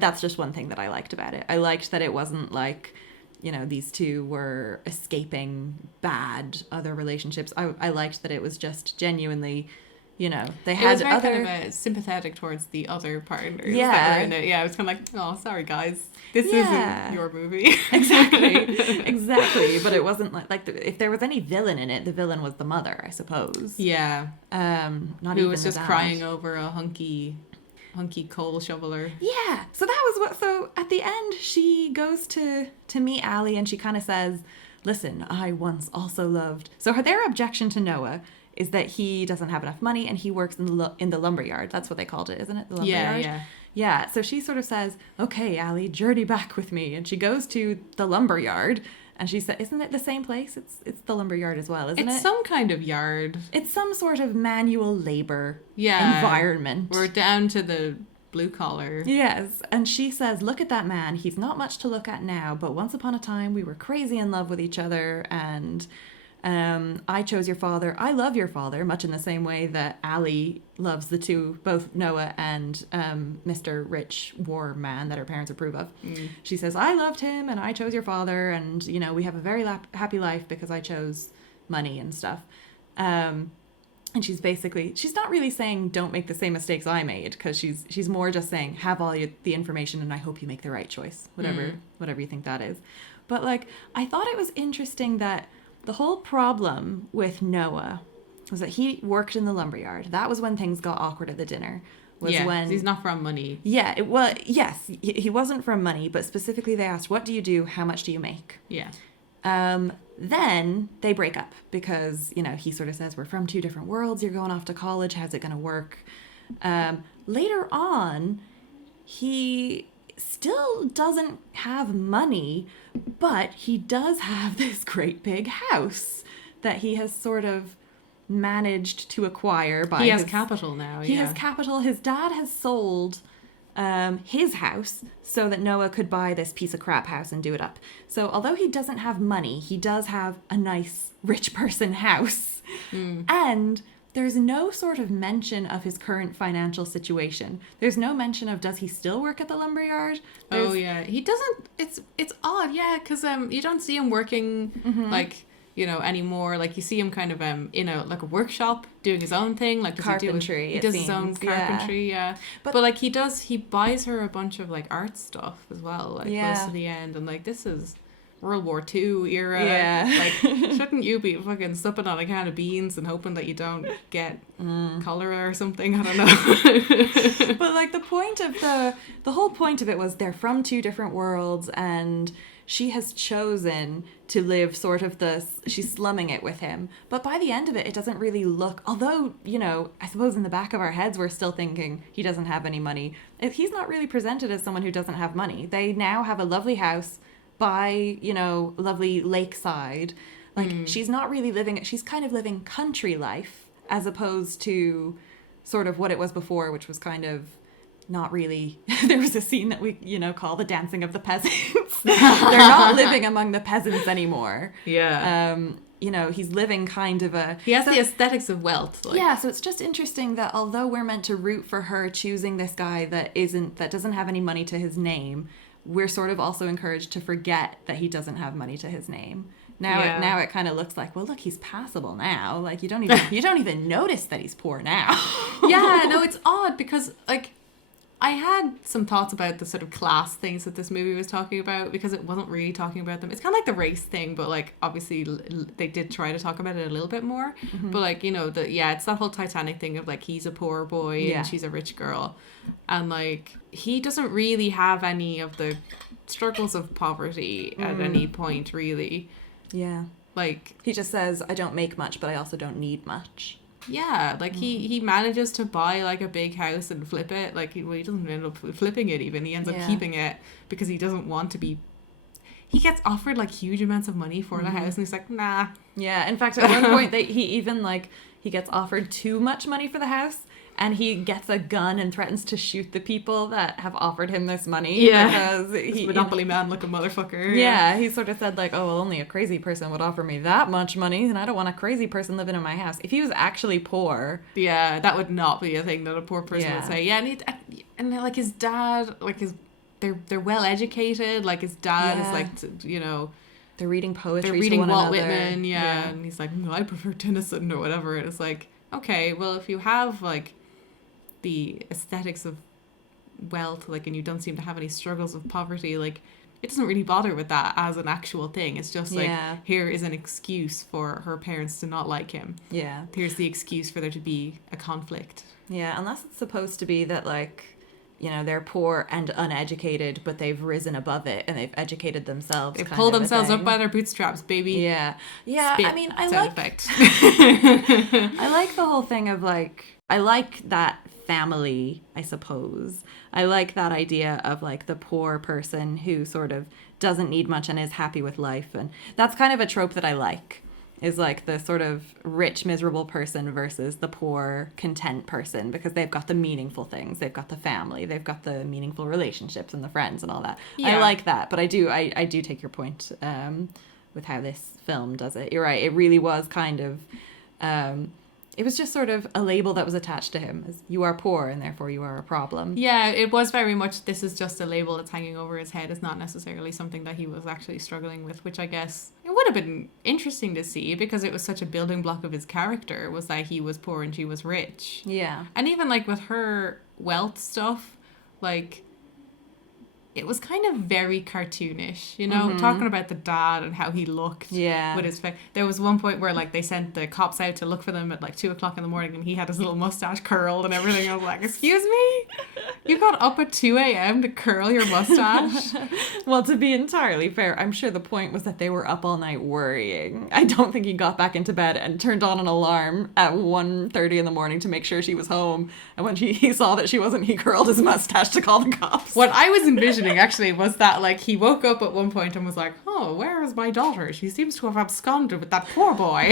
that's just one thing that I liked about it. I liked that it wasn't like, you know, these two were escaping bad other relationships. I liked that it was just genuinely, you know, they had it was very kind of sympathetic towards the other partners that were in it. Yeah, it was kind of like, oh, sorry guys, this isn't your movie. Exactly. But it wasn't like if there was any villain in it, the villain was the mother, I suppose. Yeah. Not who even was just the dad. crying over a hunky coal shoveler. Yeah. So that was what. So at the end, she goes to meet Allie, and she kind of says, "Listen, I once also loved." So their objection to Noah is that he doesn't have enough money, and he works in the lumberyard. That's what they called it, isn't it? The lumberyard? Yeah. So she sort of says, okay, Allie, journey back with me. And she goes to the lumberyard, and she said, isn't it the same place? It's the lumberyard as well, isn't it? It's some kind of yard. It's some sort of manual labor environment. We're down to the blue collar. Yes. And she says, look at that man. He's not much to look at now, but once upon a time, we were crazy in love with each other, and I chose your father. I love your father, much in the same way that Allie loves the two, both Noah and Mr. Rich War Man that her parents approve of. She says, I loved him, and I chose your father, and, you know, we have a very happy life because I chose money and stuff. And she's not really saying don't make the same mistakes I made, because she's more just saying have all the information, and I hope you make the right choice, whatever you think that is. But like, I thought it was interesting that the whole problem with Noah was that he worked in the lumberyard. That was when things got awkward at the dinner. When he's not from money. Yeah, yes, he wasn't from money, but specifically they asked, what do you do? How much do you make? Yeah. Then they break up because, you know, he sort of says, we're from two different worlds. You're going off to college. How's it going to work? Later on, he still doesn't have money, but he does have this great big house that he has sort of managed to acquire by he has capital now. He has capital. His dad has sold his house so that Noah could buy this piece of crap house and do it up. So although he doesn't have money, he does have a nice rich person house. And there's no sort of mention of his current financial situation. There's no mention of, does he still work at the lumberyard? He doesn't. It's odd, because you don't see him working like, you know, anymore. Like you see him kind of in a workshop doing his own thing, like carpentry. He does his own carpentry, But like he buys her a bunch of like art stuff as well, like close to the end, and like this is World War II era. Like, shouldn't you be fucking supping on a can of beans and hoping that you don't get cholera or something? I don't know. But like the whole point of it was they're from two different worlds, and she has chosen to live sort of she's slumming it with him. But by the end of it, it doesn't really look, although, you know, I suppose in the back of our heads, we're still thinking he doesn't have any money. He's not really presented as someone who doesn't have money. They now have a lovely house, by, you know, lovely lakeside. Like, she's not really living, she's kind of living country life as opposed to sort of what it was before, which was kind of not really. There was a scene that we, you know, call the dancing of the peasants. They're not living among the peasants anymore. Yeah. You know, he's living kind of a... He has the aesthetics of wealth. Like. Yeah, so it's just interesting that although we're meant to root for her choosing this guy that doesn't have any money to his name, we're sort of also encouraged to forget that he doesn't have money to his name. Now it kind of looks like, well, look, he's passable now. Like, you don't even notice that he's poor now. Yeah, no, it's odd because, like, I had some thoughts about the sort of class things that this movie was talking about because it wasn't really talking about them. It's kind of like the race thing, but, like, obviously they did try to talk about it a little bit more. Mm-hmm. But, like, you know, it's that whole Titanic thing of, like, he's a poor boy and she's a rich girl. And, like, he doesn't really have any of the struggles of poverty at any point, really. Yeah. Like, he just says, I don't make much, but I also don't need much. Yeah, like he manages to buy like a big house and flip it. Like he doesn't end up flipping it even. He ends up keeping it because he doesn't want to be. He gets offered like huge amounts of money for the house and he's like, nah. Yeah, in fact, at one point he even like he gets offered too much money for the house. And he gets a gun and threatens to shoot the people that have offered him this money. Yeah. Because he... Monopoly man like a motherfucker. Yeah, he sort of said like, oh, well, only a crazy person would offer me that much money, and I don't want a crazy person living in my house. If he was actually poor... Yeah, that would not be a thing that a poor person would say. Yeah, and like his dad, like they're well educated. Like his dad is like, you know... They're reading poetry. They're reading Walt Whitman, and he's like, I prefer Tennyson or whatever. And it's like, okay, well, if you have like... the aesthetics of wealth, like, and you don't seem to have any struggles of poverty, like, it doesn't really bother with that as an actual thing. It's just like, here is an excuse for her parents to not like him. Yeah. Here's the excuse for there to be a conflict. Yeah, unless it's supposed to be that, like, you know, they're poor and uneducated, but they've risen above it and they've educated themselves. They pull themselves up by their bootstraps, baby. Yeah. Yeah, Spit, I mean, I like the whole thing of, like, I like that family, I suppose. I like that idea of like the poor person who sort of doesn't need much and is happy with life. And that's kind of a trope that I like, is like the sort of rich, miserable person versus the poor, content person, because they've got the meaningful things. They've got the family. They've got the meaningful relationships and the friends and all that. Yeah. I like that. But I do take your point with how this film does it. You're right. It really was kind of... it was just sort of a label that was attached to him as you are poor and therefore you are a problem. Yeah, it was very much, this is just a label that's hanging over his head. It's not necessarily something that he was actually struggling with, which I guess it would have been interesting to see because it was such a building block of his character, was that he was poor and she was rich. Yeah. And even like with her wealth stuff, like... it was kind of very cartoonish, you know, talking about the dad and how he looked with his face. There was one point where, like, they sent the cops out to look for them at, like, 2 o'clock in the morning and he had his little mustache curled and everything. I was like, excuse me? You got up at 2 a.m. to curl your mustache? Well, to be entirely fair, I'm sure the point was that they were up all night worrying. I don't think he got back into bed and turned on an alarm at 1:30 in the morning to make sure she was home. And when he saw that she wasn't, he curled his mustache to call the cops. What I was envisioning actually was that, like, he woke up at one point and was like, oh, where is my daughter? She seems to have absconded with that poor boy.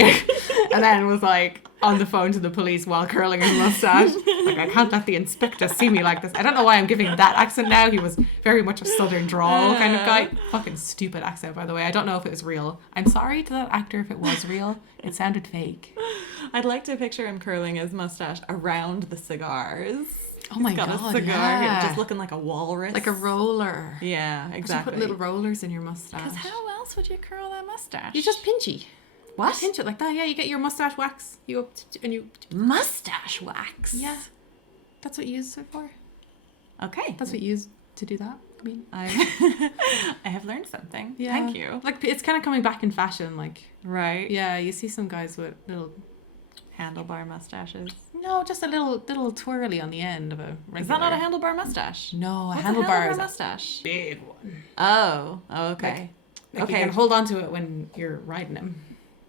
And then was like on the phone to the police while curling his mustache. Like, I can't let the inspector see me like this. I don't know why I'm giving that accent now. He was very much a southern drawl kind of guy. Fucking stupid accent, by the way. I don't know if it was real. I'm sorry to that actor if it was real. It sounded fake. I'd like to picture him curling his mustache around the cigars. Oh my God, a cigar here, just looking like a walrus. Like a roller. Yeah, exactly. You put little rollers in your mustache. Because how else would you curl that mustache? You just pinchy. What? You pinch it like that, yeah. You get your mustache wax. Mustache wax? Yeah. That's what you use it for. Okay. That's what you use to do that. I mean, I have learned something. Yeah. Thank you. Like, it's kind of coming back in fashion, like. Right. Yeah, you see some guys with little... handlebar mustaches. No, just a little twirly on the end of a regular... Is that not a handlebar mustache? No, a handlebar is mustache? A big one. Oh, okay. Like you can hold on to it when you're riding him.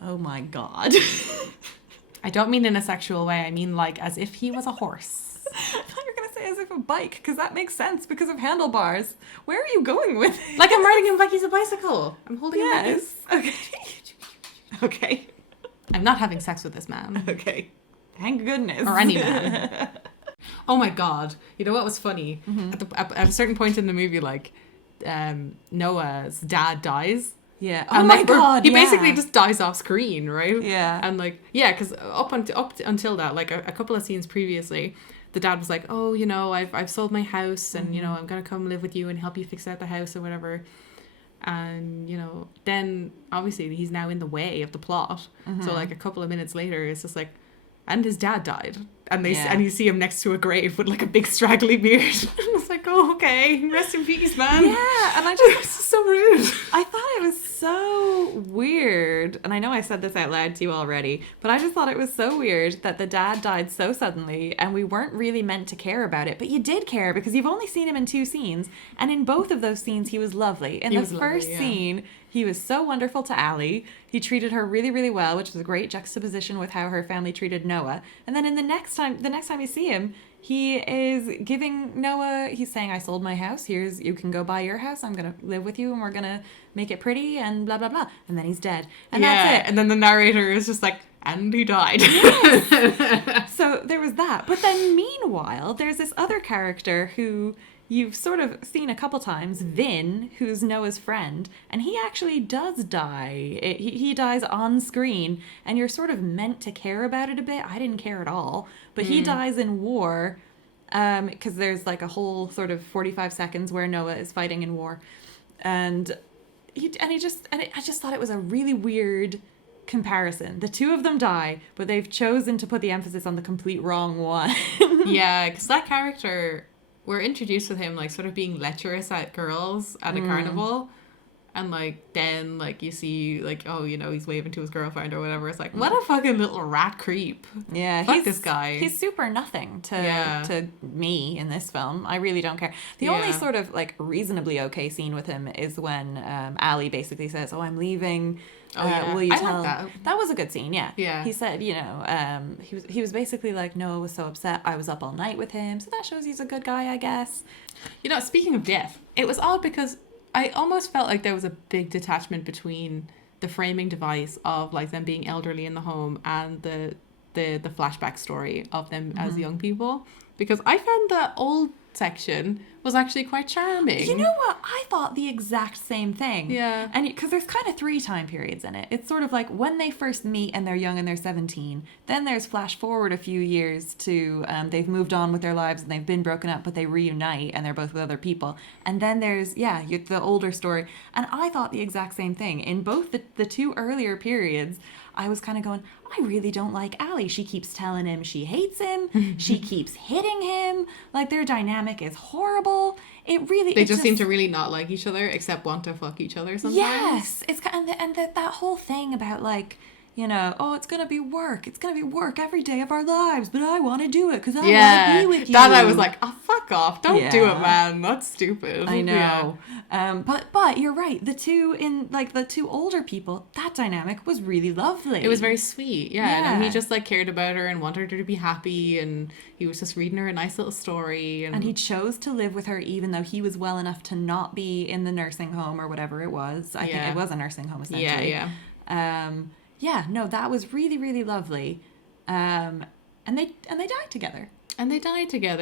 Oh my God. I don't mean in a sexual way. I mean like as if he was a horse. I thought you were going to say as of a bike, because that makes sense because of handlebars. Where are you going with it? Like I'm riding him like he's a bicycle. I'm holding him like this. Okay. Okay. I'm not having sex with this man. Okay. Thank goodness. Or any man. Oh my god. You know what was funny? At a certain point in the movie, like, Noah's dad dies. Yeah. And my god. He basically just dies off screen, right? Yeah. And like, yeah, because up until that, like a couple of scenes previously, the dad was like, oh, you know, I've sold my house and, you know, I'm going to come live with you and help you fix out the house or whatever. And, you know, then obviously he's now in the way of the plot. So like a couple of minutes later, it's just like, and his dad died. And and you see him next to a grave with like a big straggly beard. It's like, oh, okay, rest in peace, man. Yeah, and I just it's so rude. I thought it was so weird, and I know I said this out loud to you already, but I just thought it was so weird that the dad died so suddenly, and we weren't really meant to care about it, but you did care because you've only seen him in 2 scenes, and in both of those scenes he was lovely. In the first scene, he was so wonderful to Allie. He treated her really, really well, which was a great juxtaposition with how her family treated Noah. And then the next time you see him, he is giving Noah, he's saying, I sold my house. You can go buy your house. I'm going to live with you and we're going to make it pretty and blah, blah, blah. And then he's dead. And that's it. And then the narrator is just like, and he died. Yes. So there was that. But then meanwhile, there's this other character who you've sort of seen a couple times, Vin, who's Noah's friend, and he actually does die. He dies on screen, and you're sort of meant to care about it a bit. I didn't care at all, but he dies in war, because there's like a whole sort of 45 seconds where Noah is fighting in war, and I just thought it was a really weird comparison. The two of them die, but they've chosen to put the emphasis on the complete wrong one. Yeah, because that character, we're introduced with him like sort of being lecherous at girls at a carnival, and like then like you see like, oh, you know, he's waving to his girlfriend or whatever. It's like, what a fucking little rat creep. Yeah, fuck this guy. He's super nothing to me in this film. I really don't care. The only sort of like reasonably okay scene with him is when Allie basically says, oh, I'm leaving. Will you tell? Like that was a good scene. Yeah. He said, you know, he was basically like, Noah was so upset. I was up all night with him, so that shows he's a good guy, I guess. You know, speaking of death, it was odd because I almost felt like there was a big detachment between the framing device of like them being elderly in the home and the flashback story of them as young people, because I found the old section was actually quite charming. You know what? I thought the exact same thing. Yeah. And because there's kind of 3 time periods in it. It's sort of like when they first meet and they're young and they're 17. Then there's flash forward a few years to they've moved on with their lives and they've been broken up, but they reunite and they're both with other people. And then there's, the older story. And I thought the exact same thing. In both the 2 earlier periods, I was kind of going, I really don't like Allie. She keeps telling him she hates him. She keeps hitting him. Like, their dynamic is horrible. They just seem to really not like each other, except want to fuck each other sometimes. Yes. It's kind of, and that whole thing about, like, you know, oh, it's going to be work. It's going to be work every day of our lives, but I want to do it because I want to be with you. That I was like, oh, fuck off. Don't do it, man. That's stupid. I know. Yeah. But you're right. The two older people, that dynamic was really lovely. It was very sweet. Yeah. And he just like cared about her and wanted her to be happy, and he was just reading her a nice little story. And he chose to live with her even though he was well enough to not be in the nursing home or whatever it was. I think it was a nursing home essentially. Yeah, no, that was really, really lovely. And they died together.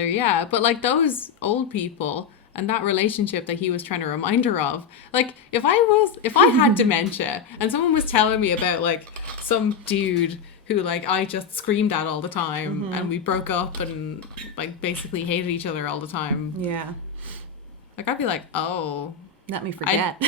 Yeah. But like those old people and that relationship that he was trying to remind her of, like if I had dementia and someone was telling me about like some dude who like I just screamed at all the time and we broke up and like basically hated each other all the time. Yeah. Like I'd be like, oh, let me forget.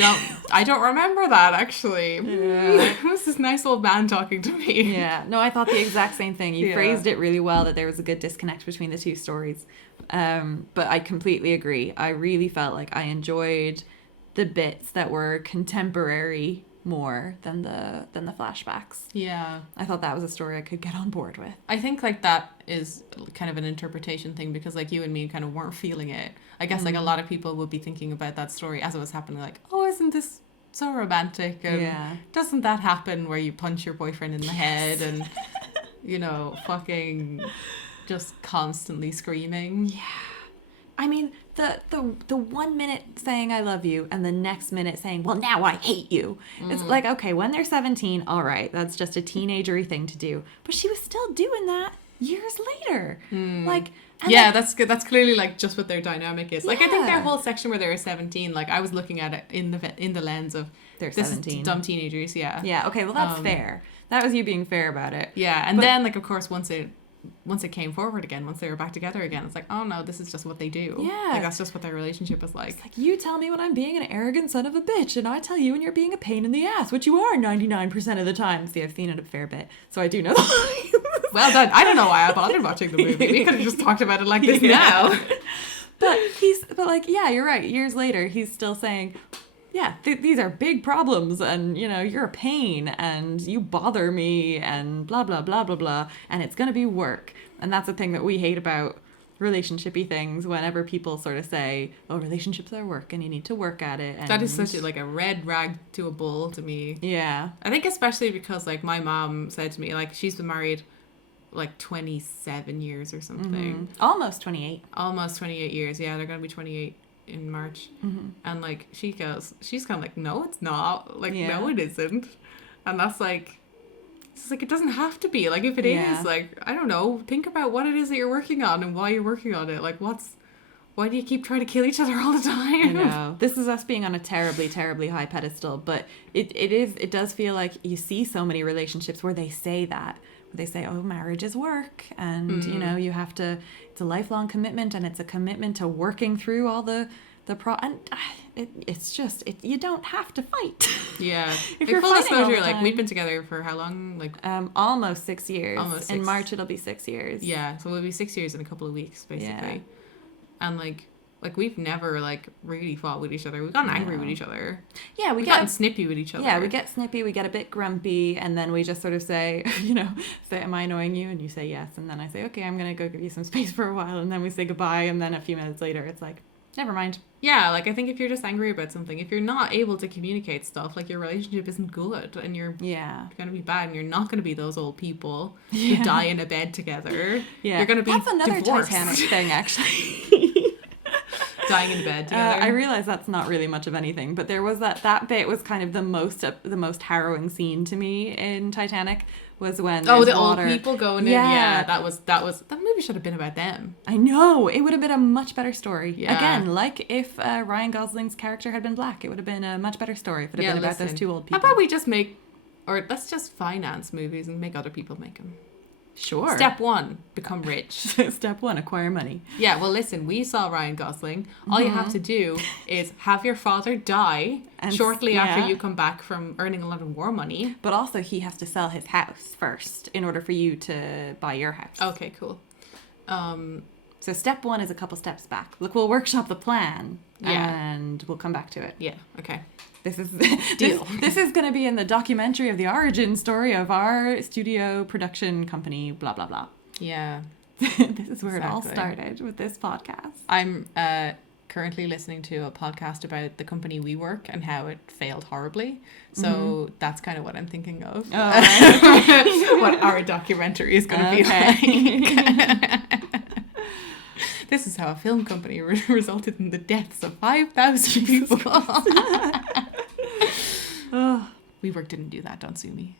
I don't remember that, actually. Yeah. Who's this nice old man talking to me? Yeah. No, I thought the exact same thing. You phrased it really well, that there was a good disconnect between the 2 stories. But I completely agree. I really felt like I enjoyed the bits that were contemporary more than the flashbacks. Yeah. I thought that was a story I could get on board with. I think like that is kind of an interpretation thing, because like you and me kind of weren't feeling it. I guess like a lot of people would be thinking about that story as it was happening, like, oh, isn't this so romantic? And doesn't that happen where you punch your boyfriend in the head and, you know, fucking just constantly screaming? Yeah. I mean, the 1 minute saying I love you and the next minute saying, well, now I hate you. It's like, okay, when they're 17, all right, that's just a teenagery thing to do. But she was still doing that years later. Like, yeah, that's good. That's clearly like just what their dynamic is. Like, I think Yeah. their whole section where they were 17, like I was looking at it in the lens of They're this 17. is dumb teenagers. Yeah. Yeah, okay, well, that's fair. That was you being fair about it. Yeah, and then like of course once it came forward again, once they were back together again, it's like, oh no, this is just what they do. Yeah. Like that's just what their relationship is like. It's like, you tell me when I'm being an arrogant son of a bitch, and I tell you when you're being a pain in the ass, which you are 99% of the time. See, I've seen it a fair bit, so I do know the Well done. I don't know why I bothered watching the movie. We could have just talked about it like this now. But like, yeah, you're right. Years later, he's still saying, yeah, these are big problems, and, you know, you're a pain, and you bother me, and blah, blah, blah, blah, blah, and it's going to be work. And that's the thing that we hate about relationshipy things, whenever people sort of say, oh, relationships are work, and you need to work at it. And That is such like a red rag to a bull to me. yeah. I think especially because like my mom said to me, like she's been married like 27 years or something. Almost 28. Almost 28 years. Yeah, they're going to be 28 in March. And like she's kind of like, no, it's not. Like, Yeah. no, it isn't. And that's like, it's like, it doesn't have to be. Like, if it Yeah. is, like, I don't know, think about what it is that you're working on and why you're working on it. Like, why do you keep trying to kill each other all the time? I know. This is us being on a terribly, terribly high pedestal, but it does feel like you see so many relationships where they say that. Where they say, oh, marriage is work, and, you know, you have to, it's a lifelong commitment, and it's a commitment to working through all and it's just, you don't have to fight. Yeah. If Like, you're full fighting all the disclosure, like, time. we've been together for how long? Like, Almost 6 years. Almost In 6. March, it'll be 6 years. yeah, so it'll be 6 years in a couple of weeks, basically. Yeah. And like we've never like really fought with each other. We've gotten angry with each other. Yeah, We've gotten snippy with each other. Yeah, we get snippy, we get a bit grumpy, and then we just sort of say, you know, say, am I annoying you? And you say yes, and then I say, okay, I'm going to go give you some space for a while, and then we say goodbye, and then a few minutes later, it's like, never mind. Yeah, like I think if you're just angry about something, if you're not able to communicate stuff, like your relationship isn't good, and you're going to be bad, and you're not going to be those old people who die in a bed together. Yeah, You're going to be that's another divorced. Titanic thing, actually. Dying in bed together. I realize that's not really much of anything, but there was that bit was kind of the most harrowing scene to me in Titanic was when the water. old people going in. Yeah, that movie should have been about them. I know, it would have been a much better story. Yeah. Again, like if Ryan Gosling's character had been black, it would have been a much better story if it had been about those two old people. How about we just let's just finance movies and make other people make them. Sure. Step 1, become rich. Step 1, acquire money. Yeah, well, listen, we saw Ryan Gosling. All you have to do is have your father die shortly after you come back from earning a lot of war money. But also, he has to sell his house first in order for you to buy your house. Okay, cool. So step 1 is a couple steps back. Look, we'll workshop the plan, and we'll come back to it. Yeah, okay. This is Deal. This is going to be in the documentary of the origin story of our studio production company, blah, blah, blah. Yeah. This is where it all started with this podcast. I'm currently listening to a podcast about the company we work and how it failed horribly. So that's kind of what I'm thinking of. Oh, right. What our documentary is going to be like. This is how a film company resulted in the deaths of 5,000 people. WeWork didn't do that, don't sue me.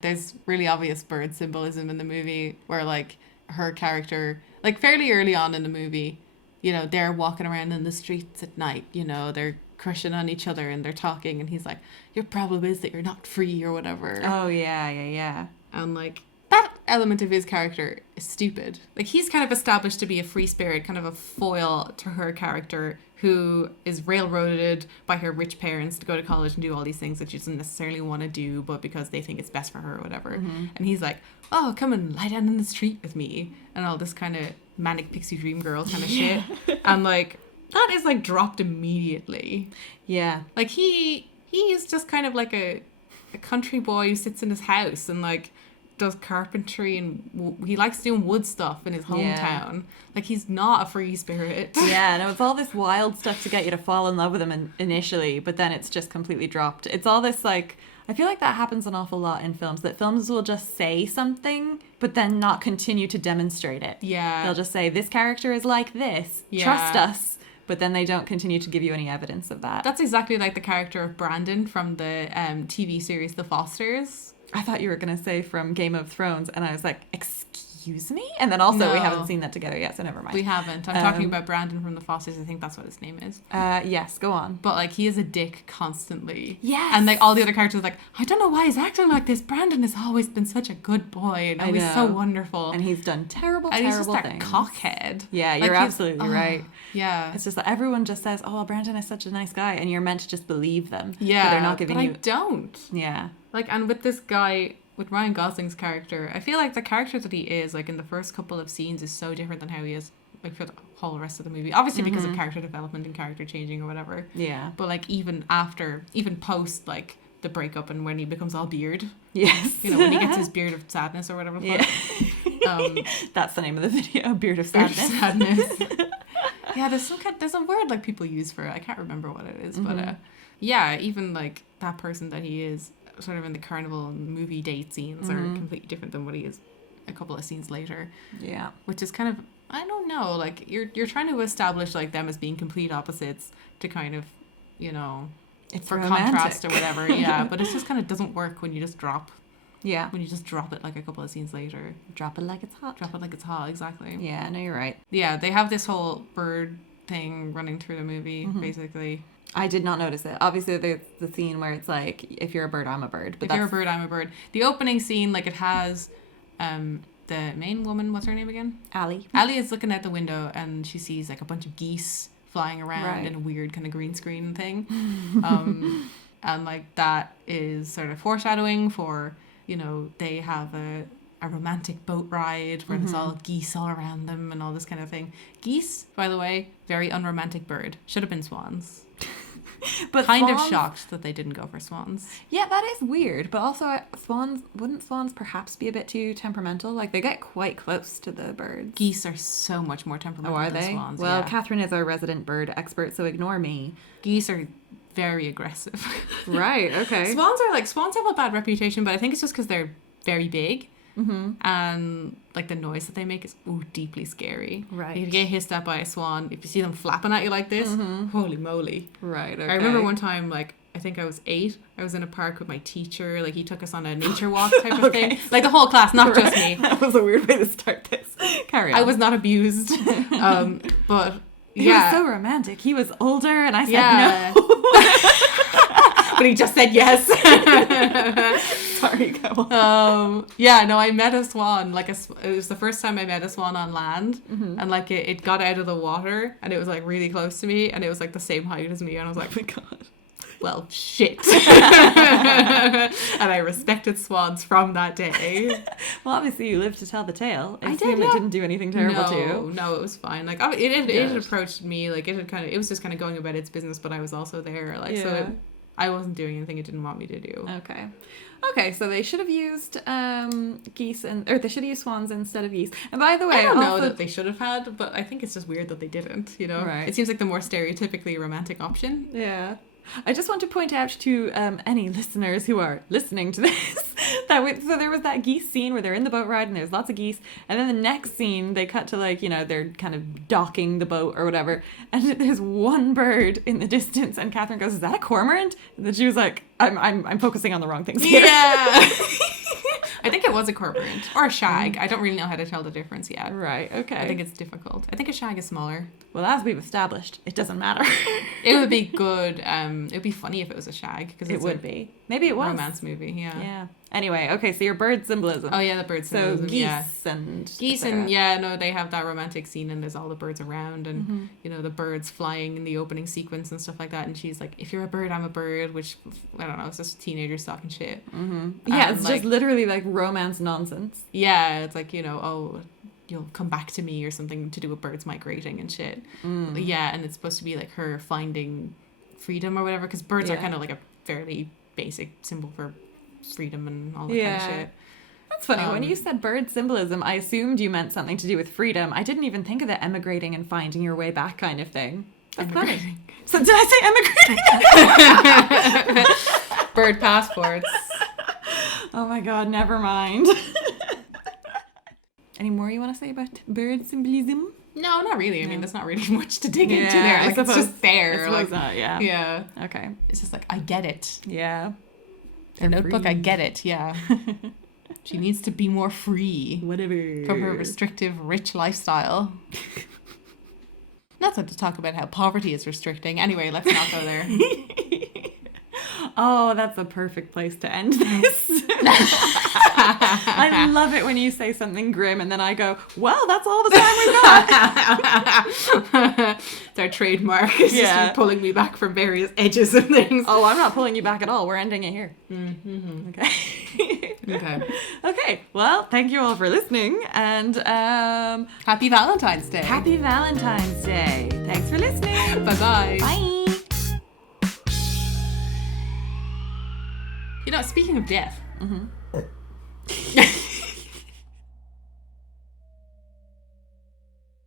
There's really obvious bird symbolism in the movie where like her character, like fairly early on in the movie, you know, they're walking around in the streets at night, you know, they're crushing on each other and they're talking and he's like, your problem is that you're not free or whatever. Oh, yeah. And like that element of his character is stupid. Like he's kind of established to be a free spirit, kind of a foil to her character who is railroaded by her rich parents to go to college and do all these things that she doesn't necessarily want to do, but because they think it's best for her or whatever. And he's like, oh, come and lie down in the street with me and all this kind of manic pixie dream girl kind of shit. And like that is like dropped immediately. Yeah. Like he is just kind of like a country boy who sits in his house and like does carpentry and he likes doing wood stuff in his hometown. Like he's not a free spirit. Yeah, no, it's all this wild stuff to get you to fall in love with him initially, but then it's just completely dropped. It's all this like, I feel like that happens an awful lot in films, that films will just say something, but then not continue to demonstrate it. Yeah. They'll just say, this character is like this. Yeah. Trust us. But then they don't continue to give you any evidence of that. That's exactly like the character of Brandon from the TV series The Fosters. I thought you were going to say from Game of Thrones, and I was like, excuse me? And then also we haven't seen that together yet, so never mind. We haven't. I'm talking about Brandon from The Fosters. I think that's what his name is. Yes, go on. But like, he is a dick constantly. Yes. And like all the other characters are like, I don't know why he's acting like this. Brandon has always been such a good boy, and he's so wonderful. And he's done terrible and things. he's just that cockhead. Yeah, like, you're absolutely right. Yeah. It's just that everyone just says, oh, Brandon is such a nice guy, and you're meant to just believe them. Yeah. But they're not giving but you... I don't. Yeah. Like, and with this guy, with Ryan Gosling's character, I feel like the character that he is, like, in the first couple of scenes is so different than how he is, like, for the whole rest of the movie. Obviously because of character development and character changing or whatever. Yeah. But, like, even post, like, the breakup and when he becomes all beard. Yes. You know, when he gets his beard of sadness or whatever. Yeah. That's the name of the video, Beard of Sadness. Yeah, there's a word, like, people use for it. I can't remember what it is. But, yeah, even, like, that person that he is sort of in the carnival and movie date scenes are completely different than what he is a couple of scenes later. Yeah. Which is kind of, I don't know, like, you're trying to establish, like, them as being complete opposites to kind of, you know, it's for romantic. contrast or whatever. Yeah, but it just kind of doesn't work when you just drop it, like, a couple of scenes later. Drop it like it's hot. Drop it like it's hot, exactly. Yeah, no, you're right. Yeah, they have this whole bird thing running through the movie, basically. I did not notice it. Obviously, there's the scene where it's like, if you're a bird, I'm a bird. But you're a bird, I'm a bird. The opening scene, like, it has the main woman, what's her name again? Allie. Allie is looking out the window and she sees, like, a bunch of geese flying around in a weird kind of green screen thing. And, like, that is sort of foreshadowing for, you know, they have a romantic boat ride where there's all geese all around them and all this kind of thing. Geese, by the way, very unromantic bird. Should have been swans. But kind of shocked that they didn't go for swans. Yeah, that is weird. But also, wouldn't swans perhaps be a bit too temperamental? Like, they get quite close to the birds. Geese are so much more temperamental than swans. Well, yeah. Catherine is our resident bird expert, so ignore me. Geese are very aggressive. Right, okay. Swans have a bad reputation, but I think it's just because they're very big. And like the noise that they make is deeply scary. Right. You get hissed at by a swan. If you see them flapping at you like this, holy moly. Right, okay. I remember one time, like, I think I was 8. I was in a park with my teacher. Like, he took us on a nature walk type of thing. Like, the whole class, not just me. That was a weird way to start this. Carry on. I was not abused. But he was so romantic. He was older, and I said no. But he just said yes. Sorry, go on. I met a swan. Like, it was the first time I met a swan on land, and like it got out of the water, and it was like really close to me, and it was like the same height as me, and I was like, oh my god. Well, shit. And I respected swans from that day. Well, obviously you lived to tell the tale. I did, It didn't do anything terrible to you. No, it was fine. Like, it had approached me, like, it was just kind of going about its business, but I was also there. Like, so I wasn't doing anything it didn't want me to do. Okay, so they should have used geese or they should have used swans instead of geese. And by the way, I don't know that they should have had, but I think it's just weird that they didn't, you know? Right. It seems like the more stereotypically romantic option. Yeah. I just want to point out to any listeners who are listening to this so there was that geese scene where they're in the boat ride and there's lots of geese, and then the next scene they cut to, like, you know, they're kind of docking the boat or whatever, and there's one bird in the distance, and Catherine goes, "Is that a cormorant?" And then she was like, "I'm focusing on the wrong things here." Yeah. I think it was a cormorant or a shag. I don't really know how to tell the difference yet. Right, okay. I think it's difficult. I think a shag is smaller. Well, as we've established, it doesn't matter. It would be good. It would be funny if it was a shag, because it would be. Maybe it was. Romance movie, yeah. Yeah. Anyway, okay, so your bird symbolism. Oh yeah, the bird symbolism. So geese and they have that romantic scene, and there's all the birds around, and you know, the birds flying in the opening sequence and stuff like that. And she's like, "If you're a bird, I'm a bird," which, I don't know, it's just teenagers talking shit. Yeah, it's like, just literally like romance nonsense. Yeah, it's like, you know, oh, you'll come back to me or something to do with birds migrating and shit. Yeah, and it's supposed to be like her finding freedom or whatever, because birds are kind of like a fairly basic symbol for freedom and all that kind of shit. That's funny. When you said bird symbolism, I assumed you meant something to do with freedom. I didn't even think of the emigrating and finding your way back kind of thing. That's funny. So did I say emigrating? Bird passports. Oh my god, never mind. Any more you want to say about bird symbolism? No, not really. I mean, there's not really much to dig into Yeah, there. I Like, it's suppose- just there. I Like, suppose not, yeah. yeah. Okay. It's just like, I get it. Yeah. The Notebook, free. I get it. Yeah. She needs to be more free Whatever. from her restrictive, rich lifestyle. Not to talk about how poverty is restricting. Anyway, let's not go there. Oh, that's a perfect place to end this. I love it when you say something grim and then I go, well, that's all the time we got. It's our trademark. It's Yeah. just you pulling me back from various edges and things. Oh, I'm not pulling you back at all. We're ending it here. Mm-hmm. Okay. Okay. Okay. Well, thank you all for listening and Happy Valentine's Day. happy Valentine's Day. Thanks for listening. Bye-bye. Bye. You know, speaking of death. Mm-hmm.